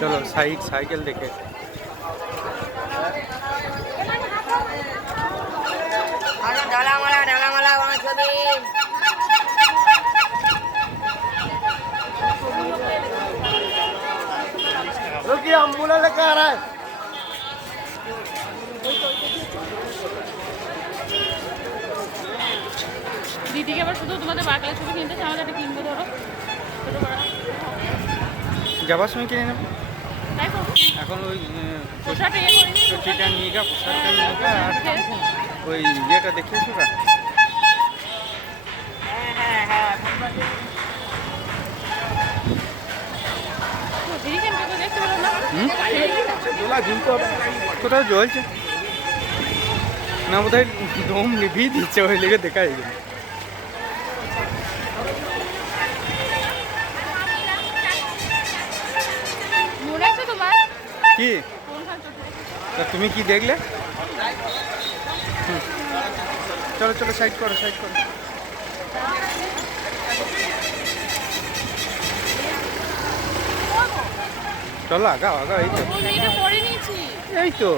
চলো সাইকেল দেখে अम्बुला लेके आ रहा है। দিদিকে আবার শুধু তোমাদের বাকলা ছবি কিনতে চাও, একটা কিনবো ধরো ছোট বড় যাবার সময় কিনে নেবো। তাই তো এখন ওই পোশাকটা ইয়ে করিনি, চটিটা নিয়ে গা, পোশাকটা নিয়ে গা, আর ওই ইয়েটা দেখিয়েছো গা। কোথাও জ্বলছে না, বোধহয় দম নিভিয়ে দিচ্ছে, ওই লেগে দেখা যায়। কি তুমি কি দেখলে? চলো চলো সাইড করো, সাইড করো, চলো আগাও আগাও। এই তো এই তো